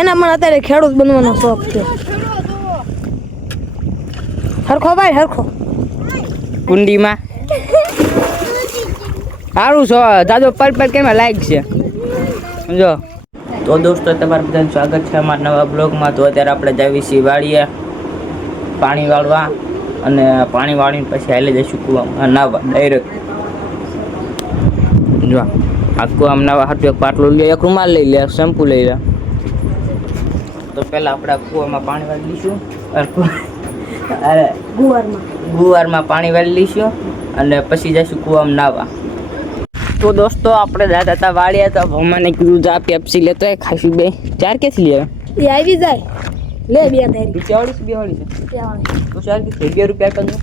એના મને અત્યારે ખેડૂત બનવાનો શોખ છે. હરખો ભાઈ હરખો કુંડીમાં સારું છો દાદો પલ કેમાં લાયક છે સમજો. તો દોસ્તો તમારું બધાનું સ્વાગત છે અમારા નવા બ્લોગમાં. તો અત્યારે આપણે જાવી છીએ વાડીએ પાણી વાળવા, અને પાણી વાળીને પછી હાલી જઈશું કૂવામાં નાવા ડાયરેક્ટ. જો આ કૂવામાં નાવા હાટું એક પાટલું લઈ, એક રૂમાલ લઈ લે, શેમ્પુ લઈ લે. તો પહેલાં આપણે કૂવામાં પાણી વાળી લઈશું, અરે ગુવારમાં પાણી વાળી લઈશું અને પછી જઈશું કૂવામાં નાવા. તો દોસ્તો આપણે દાદા હતા વાળ્યા હતા, ભમાને કીધું જા પેપ્સી લેતો હોય ખાસી બે ચાર ક્યાંથી લે એ આવી જાય લે બે તારી બેવાળી છે તો ચાર કે 2 રૂપિયા કરજો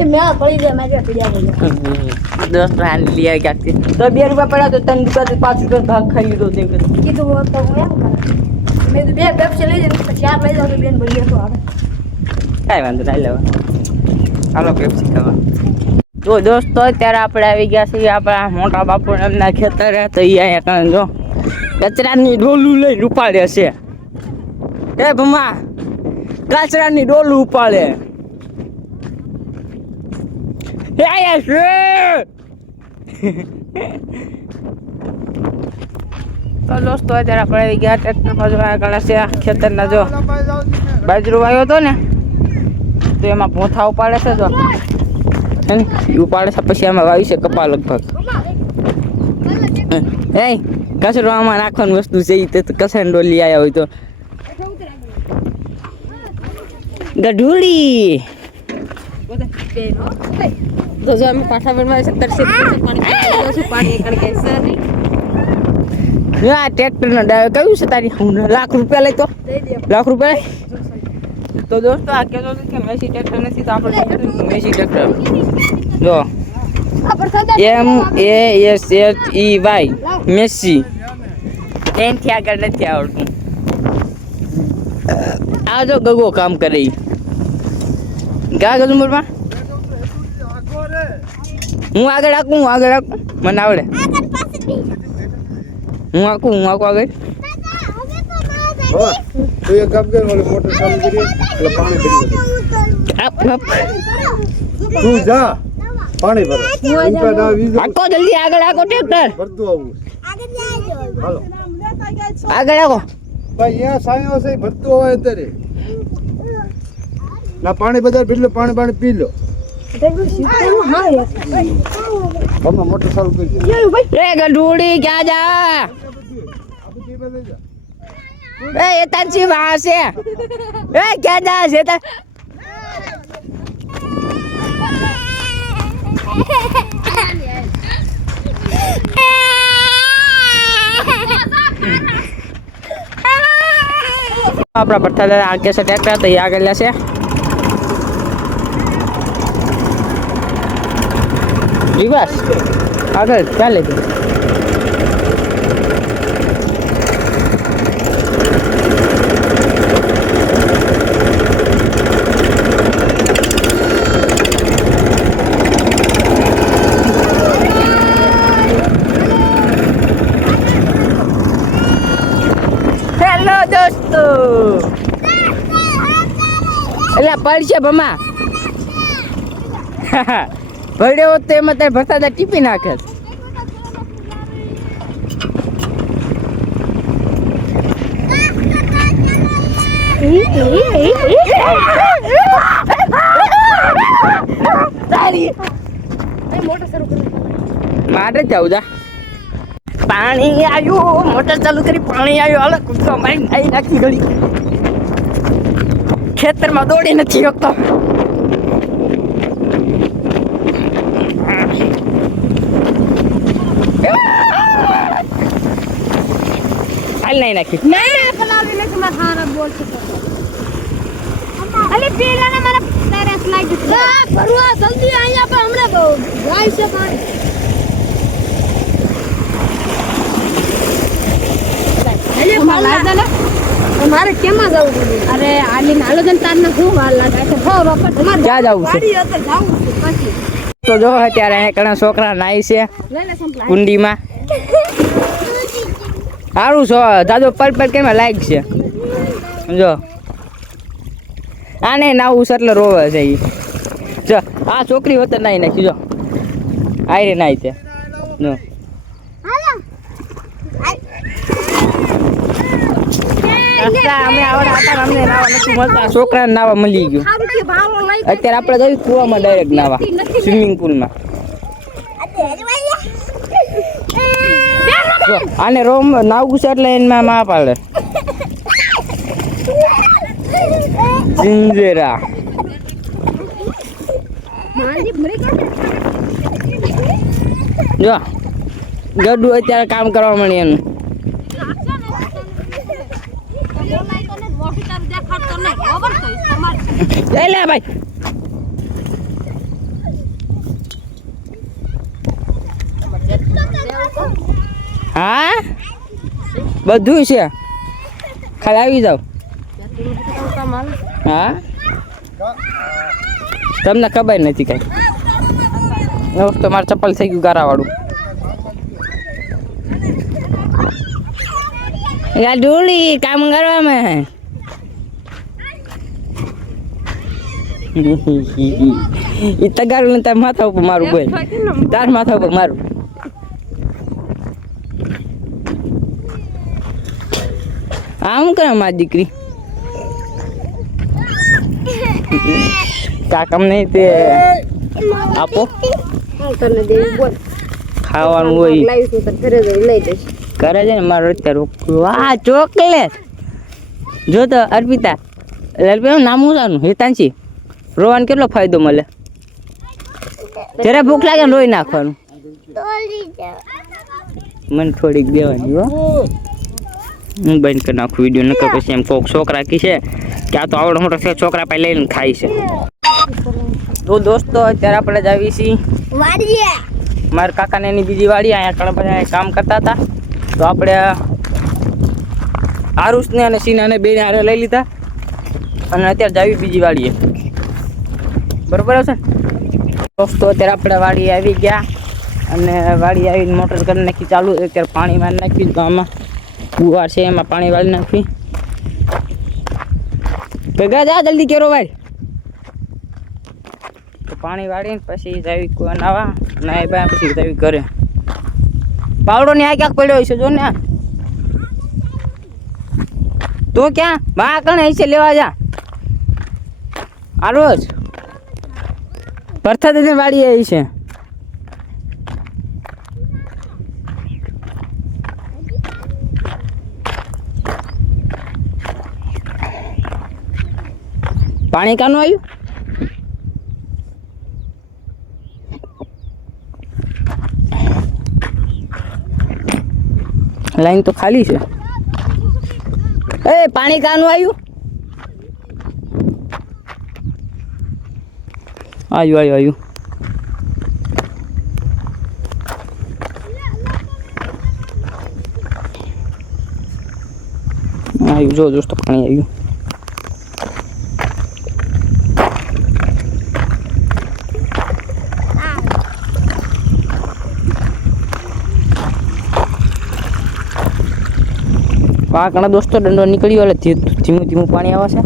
એ મેં પડી જાય મારે પીડ્યા દોસ્તો હાલ લઈ આવી ક્યાંકથી. તો 2 રૂપિયા પડ્યા તો 3 રૂપિયા 5 રૂપિયા ભાગ ખાઈ લીધો તેમ કીધું હોત તો હું એમ કરું. મેં તો બે પેપ્સી લઈ જાય પછી ચાર લઈ જાવ તો બેન ભરી તો આવે કાંઈ વાંધો નહીં લેવા હાલો પેપ્સી ખાવા. તો દોસ્તો અત્યારે આપણે આવી ગયા છીએ આપણા મોટા બાપુ એમના ખેતરે. તો એ અહીંયા જો કચરાની ડોલું લઈને ઉપાડે છે. એ ભમા કચરાની ડોલું ઉપાડે તો દોસ્તો અત્યારે આપણે આવી ગયા ટ્રેક્ટરમાં જો આગળ છે ખેતરના. જો બાજરો વાવ્યો હતો ને તો એમાં પોથા ઉપાડે છે. જો ઉપાડે છે પછી આમાં વાવી છે કપા લગભગ. એ કચરો આમાં નાખવાની વસ્તુ છે એ તો કચરાની ડોલી આવ્યા હોય તો ગઢુડી. તો જો અમે પાછા બનવા છે તરસે પાણી હા ટ્રેક્ટરનો ડાયો કયું છે તારી? લાખ રૂપિયા લઈ તો લાખ રૂપિયા લઈ. તો દોસ્તો આ કહેતો હતો કે મેસી ટ્રેક્ટર નથી તો આપણે મેસી ટ્રેક્ટર જો MESSEY મેસી એનથી આગળ નથી આવડતું. આ જો ગગો કામ કરે ગા ગજુમરમાં. હું આગળ આકું મને આવડે. હું આકું આગળ. તો એક કામ કર, ઓલી મોટર ચાલુ કરી એટલે પાણી ભરી દે. તું જા પાણી ભર. આકો જલ્દી આગળ આકો ટ્રેક્ટર ભરતું આવું. હાલો આગળ આકો ભાઈ અહીંયા સાયો છે ભરતું હોય અત્યારે. ના પાણી બધા પી લો, પાણી પી લો. હમણાં મોટર ચાલુ કરી દે. એ ગઢુડી ક્યાં જા? એ તાંચી વાહ છે. એ ક્યાં જા છે તા? આપણા ભઠ્ઠા દાદા આ કેસે ટ્રેક્ટર તો આગળ લેશે. રિવાસ આગળ ચાલે છે. હેલો દોસ્તો એટલે પડશે ભમા પડ્યો હોત તો એમાં તારે ભરતા ટીપી નાખે. મારે જાઉં જા. પાણી આવ્યું, મોટર ચાલુ કરી, પાણી આવ્યું. હાલો કૂદકો મારી નાઈ નાખી ગળી. ખેતરમાં દોડી નથી શકતો. હાલ નાઈ નાખી. ના પલાવી નથી મારા હારા બોલ છે અલે પેલાના મારા તારા સ્લાઈડ છે ભરવા જલ્દી અહીંયા પર હમણે ગાય છે પાણી. અલે માલા મારે કેમાં જવું છે? અરે આલી નાલો જન તારના શું વાર લાગે છે? હો રોપા તમારે ક્યાં જાવું છે? વાડી હતે જાવું છે પછી. તો જો અત્યારે અહીંયા ઘણા છોકરા નાઈ છે લે લે સંપલા. કુંડીમાં. સારું છો દાદો પર કેમાં લાયક છે જો આને નાવું છે એટલે રોવે છે ઈ. જો આ છોકરી હોતે નાઈ નાખી જો આયરે નાઈ છે જો અમે આવડા હતા અમને નાવા નથી મળતા છોકરાને નાવા મળી ગયું હારું કે ભાવો લઈ અત્યારે આપણે જઈ કૂવામાં ડાયરેક્ટ નાવા સ્વિમિંગ પુલમાં જો આને રોમ નાવું છે એટલે એમાં માં પાડે જિંજરા માંડી મરી ગયો. જો ગડું અત્યારે કામ કરવા મળી એનું જઈ લે ભાઈ હા બધું છે ખાલી આવી જાવ હા તમને ખબર નથી કઈ તો મારે ચપ્પલ થઈ ગયું ગારાવાળું ડોલી કામ કરવામાં એ તગારું તાર માથા ઉપર મારું બોલ તાર માથા ઉપર મારું આમ કરે મારી દીકરી કાકમ નહીં તે આપો તને દેવી બોલ ખાવાનું હોય લાવીશ હું તને ઘરે જઈ લઈ જઈશ. કરે છે ને મારો અત્યારે વાહ ચોકલેટ જો તો અર્પિતા અર્પિતા નામ શું તારું હિતાંશી રોવાનો કેટલો ફાયદો મળે જરા ભૂખ લાગે ને રોઈ નાખવાનું મને થોડીક દેવાની હો હું બંધ કરી નાખું વિડીયો નકર પછી એમ કોક છોકરા કી છે કે આ તો આવડો મોટો છે છોકરા પાસે લઈને ખાય છે તો દોસ્તો અત્યારે આપણે જ આવી છીએ મારા કાકાને એની બીજી વાડી અહીંયા ઘણા બધા કામ કરતા હતા તો આપણે આરુષને અને સીનાને બેને હારે લઈ લીધા અને અત્યારે જાવી બીજી વાડીએ બરોબર આવશે દોસ્તો અત્યારે આપણે વાડી આવી ગયા અને વાડી આવીને મોટર કરી નાખી ચાલુ અત્યારે પાણી મારી નાખ્યું તો આમાં ગુવાર છે એમાં પાણી વાળી નાખવી ભેગા જા જલ્દી કેરો ભાઈ તો પાણી વાળીને પછી જાવી નાવા નાય બાય પછી જાવી ઘરે પાવડો ને આ ક્યાંક પડ્યો છે જો ને તો ક્યાં બા કણ છે લેવા જા આ રોજ પરથા દે વાડી આવી છે પાણી કાનું આવ્યું લાઈન તો ખાલી છે એ પાણી કાનું આવ્યું આવ્યું જો દોસ્તો પાણી આવ્યું ઘણા દોસ્તો દંડો નીકળ્યો એટલે ધીમું ધીમું પાણી આવે છે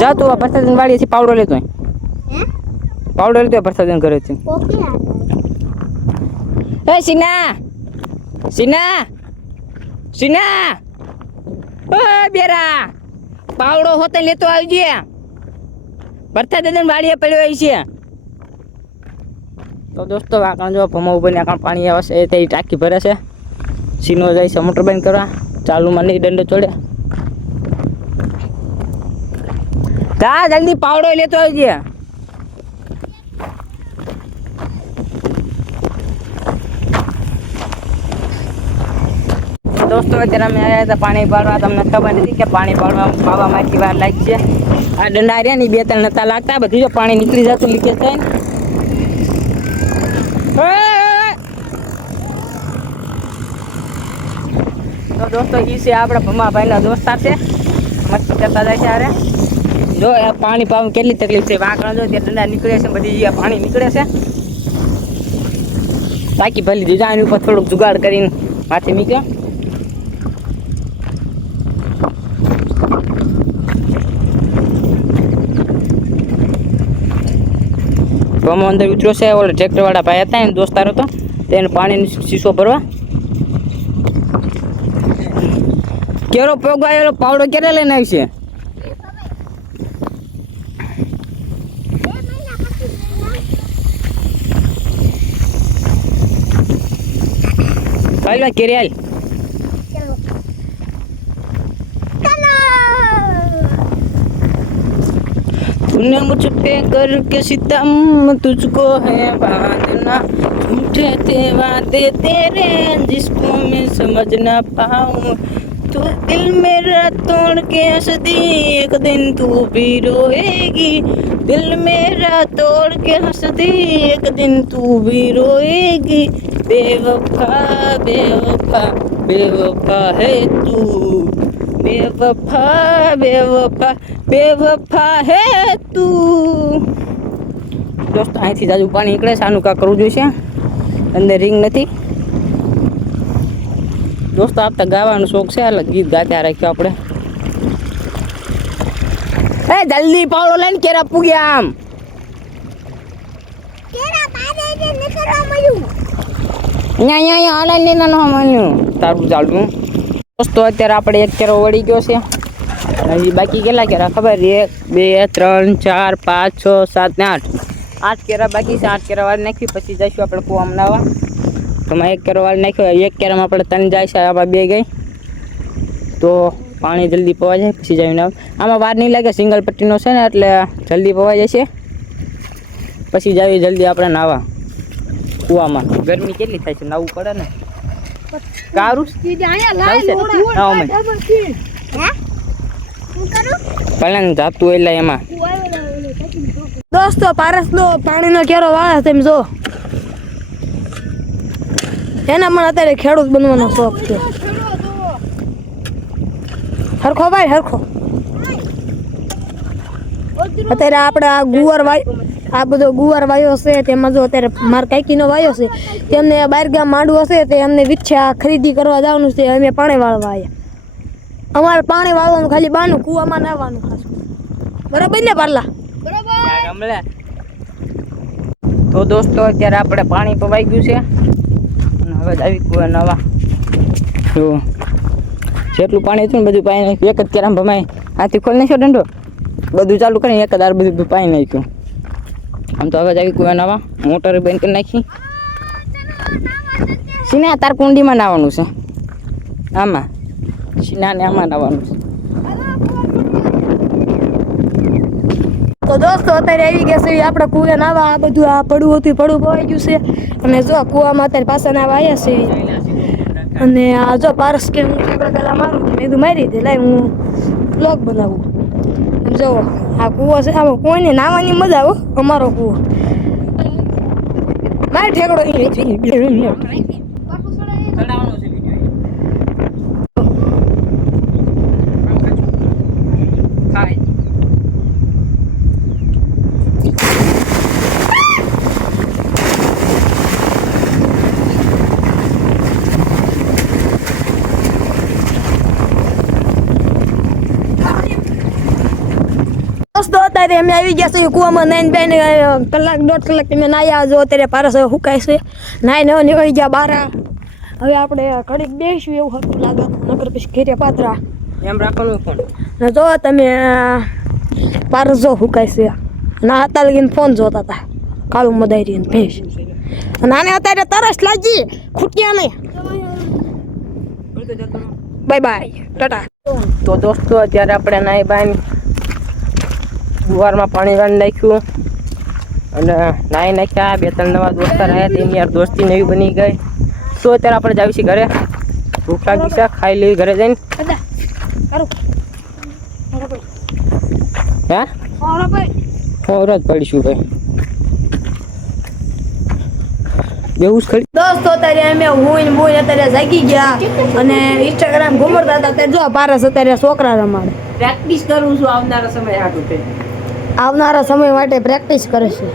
જા તું આ પ્રસાદન વાળીથી પાવડો લેતો પાવડો લેતો પ્રસાદન કરે છે એ સીના સીના સીના ઓ બેરા પાવડો હોતે લેતો આવજે પ્રસાદન વાળીએ પડ્યો આવી છે તો દોસ્તો આકણ જો ભમા ઉપર આકણ પાણી આવે છે તે ટાંકી ભરે છે સીનો જાય છે મોટર બંધ કરવા ચાલુ માં નહીં દંડો છોડ્યા જા જલ્દી પાવડો લેતો આવજે દોસ્તો અત્યારે અમે આવ્યા હતા પાણી પાડવા તમને ખબર નથી કે પાણી પાવામાં આટલી વાર લાગશે આ દંડા રહ્યા ને 2-3 નતા લાગતા બધી જો પાણી નીકળી જતું લીકેજ થાય ને તો તો દોસ્તો ઈ છે આપણા ભમાભાઈના દોસ્તાર છે, મસ્તી કરતા જાય છે અરે જો આ પાણી પાવું કેટલી તકલીફ છે, વાંકણા જો ત્યાં દંડા નીકળે છે, બધી આ પાણી નીકળે છે. બાકી ભલી દીધા એની ઉપર થોડુંક જુગાડ કરીને માથે મૂક્યો. ભમો અંદર ઉતર્યો છે, ઓલે ટ્રેક્ટર વાળા ભાઈ હતા એને દોસ્તાર હતો તેને પાણીનો શીશો ભરવા. કેરો પગાયેલો પાવડો ક્યારે લઈને આવી છે? હાલ કેરી હાલ. तूने मुझ पे करके सितम तुझको है बांधना, झूठे थे वादे तेरे जिसको मैं समझ ना पाऊं. तू दिल मेरा तोड़ के हंस दी, एक दिन तू भी रोएगी. दिल मेरा तोड़ के हंस दी, एक दिन तू भी रोएगी. बेवफा बेवफा बेवफा है तू, बेवफा बेवफा बेवफा है તું. દોસ્તો અહીંથી જાજુ પાણી નીકળે છે, આનું કાંક કરવું જોઈશે, અંદર રિંગ નથી. દોસ્તો આપતા ગાવાનો શોખ છે, એટલે ગીત ગાતા રાખ્યો આપણે. એ જલ્દી પાવડો લઈને કેરા પૂગ્યા આમ અહીંયા હાલાઈ ને ન મળ્યું તારું ચાલવું. દોસ્તો અત્યારે આપણે એક કેરો વળી ગયો છે, હજી બાકી કેટલા કેરા ખબર? 1 2 3 4 5 6 7 ને 8 કેરા બાકી છે. 8 કેરા વાળી નાખી પછી જઈશું આપણે કૂવામાં નાવા. તો એક કેરો વાળી નાખ્યો, એક કેરામાં આપણે 3 જાય છે, આમાં 2 ગઈ તો પાણી જલ્દી પવા જાય પછી જઈને આમાં વાર નહીં લાગે, સિંગલ પટ્ટીનો છે ને એટલે જલ્દી પવા જાય છે. પછી જાવી જલ્દી આપણે નાવા કૂવામાં. ગરમી કેટલી થાય છે, નાવું પડે ને કારું પહેલા જાતું એટલે એમાં. દોસ્તો પારસનો પાણીનો કેરો વાળે તેમ જો એના મને અત્યારે ખેડૂત બનવાનો શોખ છે. હરખો ભાઈ હરખો. અત્યારે આપણે આ ગુવાર વાય આ બધો ગુવાર વાયો છે, તેમાં જો અત્યારે મારા કાકીનો વાયો છે, તેમને બહારગામ માંડવો છે, તે અમને વિચ્છા ખરીદી કરવા જવાનું છે, અમે પાણી વાળવા આવ્યા. અમારે પાણી વાળવાનું ખાલી બાનું કૂવામાં નાવાનું ખાસ. બરાબર ને પારલા? બરાબર. તો દોસ્તો અત્યારે આપણે પાણી પવાઈ ગયું છે અને હવે આવી કૂવા નવા. જો જેટલું પાણી હતું ને બધું પાઈ નાખ્યું. એક જ કેરામ ભમાય હાથી ખોલી નાખ્યો દંડો, બધું ચાલુ કરીને એક જ દાર બધું પાઈ નાખ્યું. આમ તો હવે આવી કૂવા નવા મોટર બંધ કરી નાખી. સીના તાર કુંડીમાં નાવાનું છે, આમાં સીનાને આમાં નાવાનું છે. તો દોસ્તો અત્યારે આવી ગયા છે આપણે કૂવા નાવા. આ બધું આ પડવું હતું પડવું પવાઈ ગયું છે અને જો કૂવામાં અત્યારે પાછા નાવા આવ્યા છે. અને આ જો પારસ કે હું આપણે પહેલાં મારું મેં કીધું મારી દે લાય હું બ્લોગ બનાવું. જો આ કૂવો છે, આમાં કોઈને નાવાની મજા આવે. અમારો કૂવો મારે ઠેકડો દોસ્તો અત્યારે અમે આવી ગયા છે કૂવામાં નાઈને બેને કલાક 1.5 કલાક તમે નાયા. જો અત્યારે પારસ હવે સુકાય છે, નાઈને હવે નીકળી ગયા બહાર. હવે આપણે ઘડીક બેસીશું એવું હતું લાગે, નકર પછી ઘેરે પાત્રા એમ રાખવાનું ફોન. ને જો તમે પારસ જો સુકાય છે. ના હતા લગીને ફોન જોતા હતા કાળું મદારી ને ભેંસ. અને આને અત્યારે તરસ લાગી ખૂટ્યા નહીં. Bye bye Tata. તો દોસ્તો અત્યારે આપણે નાઈ બાઈ ગુવારમાં પાણી વાળી નાખ્યું અને નાહી નાખ્યા. 2-3 નવા દોસ્તાર આવ્યા, તેની યાર દોસ્તી નવી બની ગઈ. તો અત્યારે આપણે જાવી છીએ ઘરે, ભૂખ લાગી છે, ખાઈ લેવી ઘરે જઈને. હે હોર જ પડીશું ભાઈ. બેહું જ ખરી. દોસ્તો અત્યારે અમે હું અત્યારે જાગી ગયા અને ઇન્સ્ટાગ્રામ ઘુમડતા હતા ત્યારે જો પારસ અત્યારે છોકરા રમાડે. પ્રેક્ટિસ કરું છું આવનારા સમય હાટું તે. આવનારા સમય માટે પ્રેક્ટિસ કરે છે.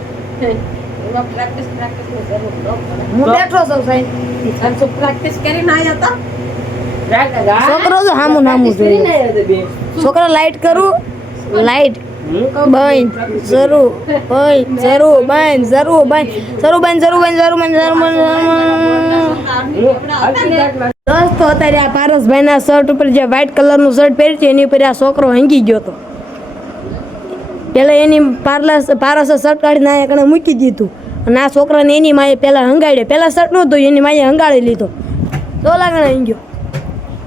હું બેઠો છું સાહેબ. પ્રેક્ટિસ કરીને આવ્યા હતા. છોકરો જો હામું નામું જોઈએ. છોકરા લાઈટ કરું લાઈટ બંધ શરૂ બંધ શરૂ બંધ શરૂ બંધ શરૂ બંધ શરૂ બંધ શરૂ બંધ શરૂ બંધ. દોસ્તો અત્યારે આ પારસભાઈના શર્ટ ઉપર જે વ્હાઈટ કલરનું શર્ટ પહેર્યું છે એની ઉપર આ છોકરો હંગી ગયો હતો. પેલા એની પારસે શર્ટ કાઢીને આ કણે મૂકી દીધું અને આ છોકરાને એની માએ પેલા હંગાડ્યો. પેલા શર્ટ નહોતું એની માએ હંગાડી લીધો તો લાગણે હંગ્યો.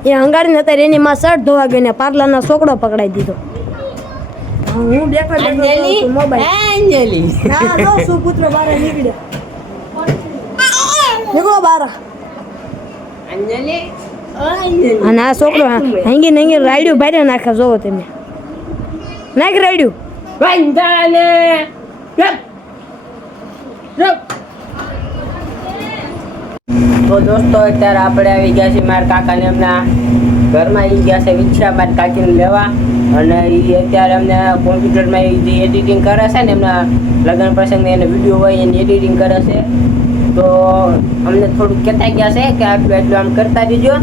એ હંગાડીને અત્યારે એની માં શર્ટ ધોવા ગઈ ને પાર્લરના છોકરો પકડાઈ દીધો. હું બેઠો મોબાઈલ ના જો સુપુત્ર બહાર નીકળ્યો. નીકળો બહાર. અને આ છોકરો હંગી રાયડ્યું ભાઈ નાખે જોવો તમે. નાખ રાયડ્યું. તો દોસ્તો અત્યારે આપણે આવી ગયા છીએ મારા કાકાને એમના ઘરમાં આવી ગયા છે વિછા મારી કાકીને લેવા. અને એ અત્યારે અમને કોમ્પ્યુટરમાં એ જે એડિટિંગ કરે છે ને એમના લગ્ન પ્રસંગની એને વિડીયો હોય એની એડિટિંગ કરે છે. તો અમને થોડુંક કહેતા ગયા છે કે આટલું એટલું આમ કરતા દીજો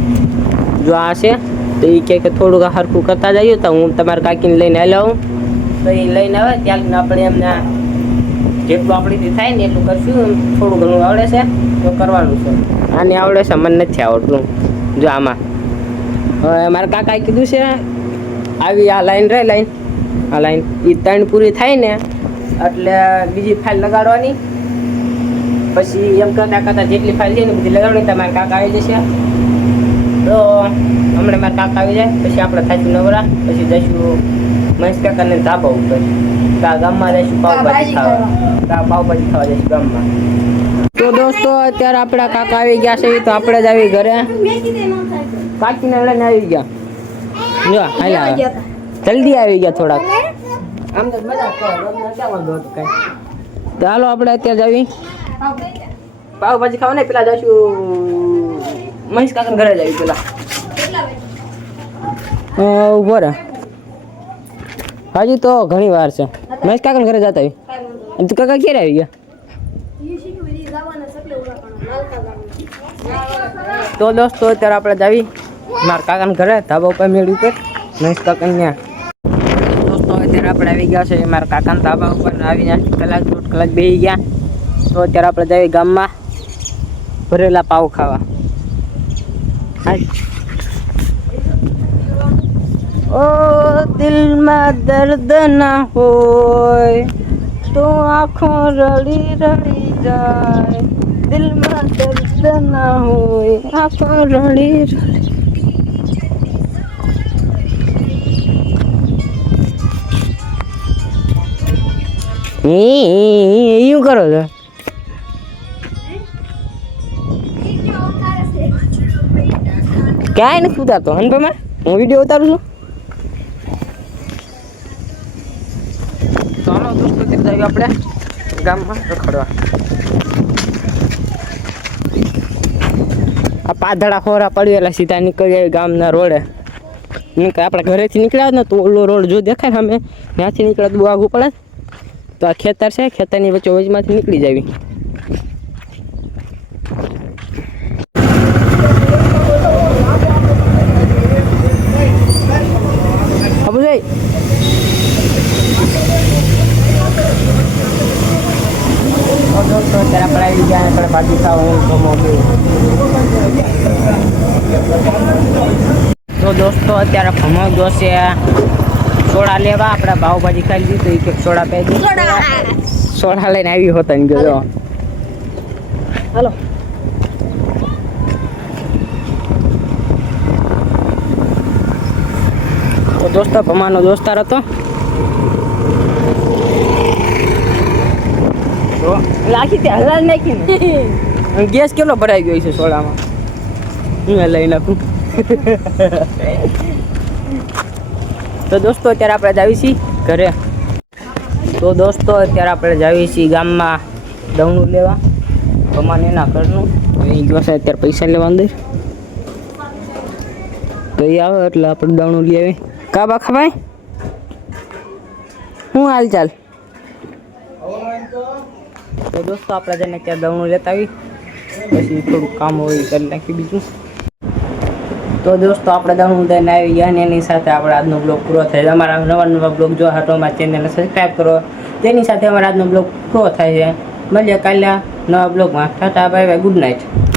જો આ છે. તો એ કહે કે થોડુંક સરખું કરતા જઈએ તો હું તમારા કાકીને લઈને આવી આવું. તો એ લઈને આવે ત્યાં આપણે એમને જેટલું આપણીથી થાય ને એટલું કરશું. થોડું ઘણું આવડે છે તો કરવાનું છે. આને આવડે છે મને નથી આવડતું. જો આમાં હવે મારા કાકાએ કીધું છે આવી આ લાઈન રહે લાઈન આ લાઈન એ 3 પૂરી થાય ને એટલે બીજી ફાઇલ લગાડવાની. પછી એમ કરતાં જેટલી ફાઇલ છે ને બધી લગાડવાની. તમારા કાકા આવી જશે તો હમણાં મારા કાકા આવી જાય પછી આપણે થાશું નવરા. પછી જઈશું મહેશ કાકાને ધાબા ઉપર ગામમાં જઈશું પાવભાજી ખાવા. પાવભાજી ખાવા જઈશું ગામમાં. તો દોસ્તો અત્યારે આપણા કાકા આવી ગયા છે તો આપણે જ આવી ઘરે કાકીને લઈને આવી ગયા. જો હાલા જલ્દી આવી ગયા થોડાક. આમ તો મજા કરે તો હાલો આપણે અત્યારે જાવી પાવભાજી ખાવા ને પેલા જઈશું મહેશ કાકા ઘરે જ આવી પેલા ઉભો રહે. હજી તો ઘણી વાર છે. મહેશ કાકા ઘરે જતા આવી તું કાકા ક્યારે આવી ગયા? તો દોસ્તો અત્યારે આપણે જાવી મારા કાકાને ઘરે ધાબા ઉપર મેળવી ઉપર મહેશ કાકાને ત્યાં. દોસ્તો અત્યારે આપણે આવી ગયા છે મારા કાકાના ધાબા ઉપર આવીને 1-1.5 કલાક બેસી ગયા. તો અત્યારે આપણે જાવી ગામમાં ભરેલા પાવ ખાવા. ઓ દિલમાં દર્દ ના હોય તો આંખો રડી રડી જાય. દિલમાં દર્દ ના હોય આંખો રડી રડી. એવું કરો છો ક્યાંય નથી ઉતારતો હનભાઈ હું વિડીયો ઉતારું છું. ચાલો દોસ્તો ત્યાં આપણે ગામમાં રખડવા. આ પાધડા ખોરા પડેલા સીધા નીકળી આવી ગામના રોડે. આપણા ઘરેથી નીકળ્યા ને તો ઓલો રોડ જો દેખાય અમે ત્યાંથી નીકળ્યા તો બહુ આગું પડે. તો આ ખેતર છે ખેતરની વચ્ચે વચમાંથી નીકળી જાવી. અત્યારે આપણે આવી ગયા આપણે ભાજી ખાવા તો દોસ્તો અત્યારે ભમો જોશે સોડા લેવા. આપણે પાવભાજી ખાઈ લીધી તો એક સોડા પી સોડા લઈને આવી હોતા ને ગયો. હાલો તો દોસ્તો ભમાનો દોસ્તાર હતો. લાખી ત્યાં હલાલ નાખીને ગેસ કેટલો ભરાઈ ગયો છે સોડામાં. હું લઈ નાખું. તો દોસ્તો અત્યારે આપણે જાવી છીએ ઘરે. તો દોસ્તો અત્યારે આપણે જાવી છીએ ગામમાં દવણું લેવા. કમાન એના ઘરનું એ ગયો છે અત્યારે પૈસા લેવા અંદર તો એ આવે એટલે આપણે દાણું લઈ આવી કા બાખા ભાઈ શું હાલ ચાલ તો દોસ્તો આપણે જઈને અત્યારે દાણું લેતા આવી પછી થોડુંક કામ હોય કરી નાખી બીજું તો દોસ્તો આપણે દાણું દઈને આવી ગયા અને એની સાથે આપણે આજનો બ્લોગ પૂરો થાય છે અમારા નવા બ્લોગ જોવા હાટો અમારા ચેનલને સબસ્ક્રાઈબ કરો તેની સાથે અમારા આજનો બ્લોગ પૂરો થાય છે મળીએ કાલે નવા બ્લોગમાં Tata bye bye good night